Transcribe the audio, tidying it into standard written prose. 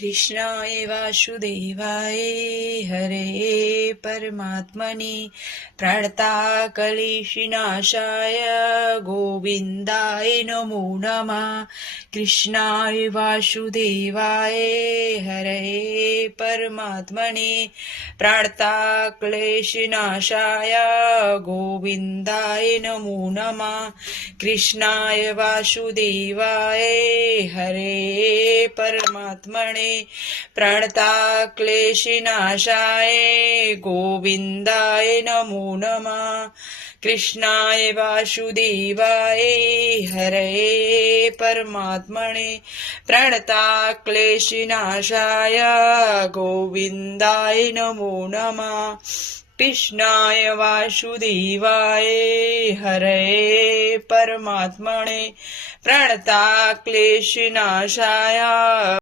कृष्णाय वासुदेवाय हरे परमात्मने प्रणताकलेशनाशाय गोविन्दाय नमो नमः। कृष्णाय वासुदेवाय हरे परमात्मने प्रणताक्लेशनाशाय गोविन्दाय नमो नमः। कृष्णाय वासुदेवाय हरे परमात्मने प्रणताक्लेशनाशाय गोविन्दाय नमो नमः। कृष्णाय वासुदेवाय हरे परमात्मने प्रणताक्लेशनाशाय गोविन्दाय नमो नमः। कृष्णाय वासुदेवाय हरे परमात्मने प्रणताक्लेशनाशाय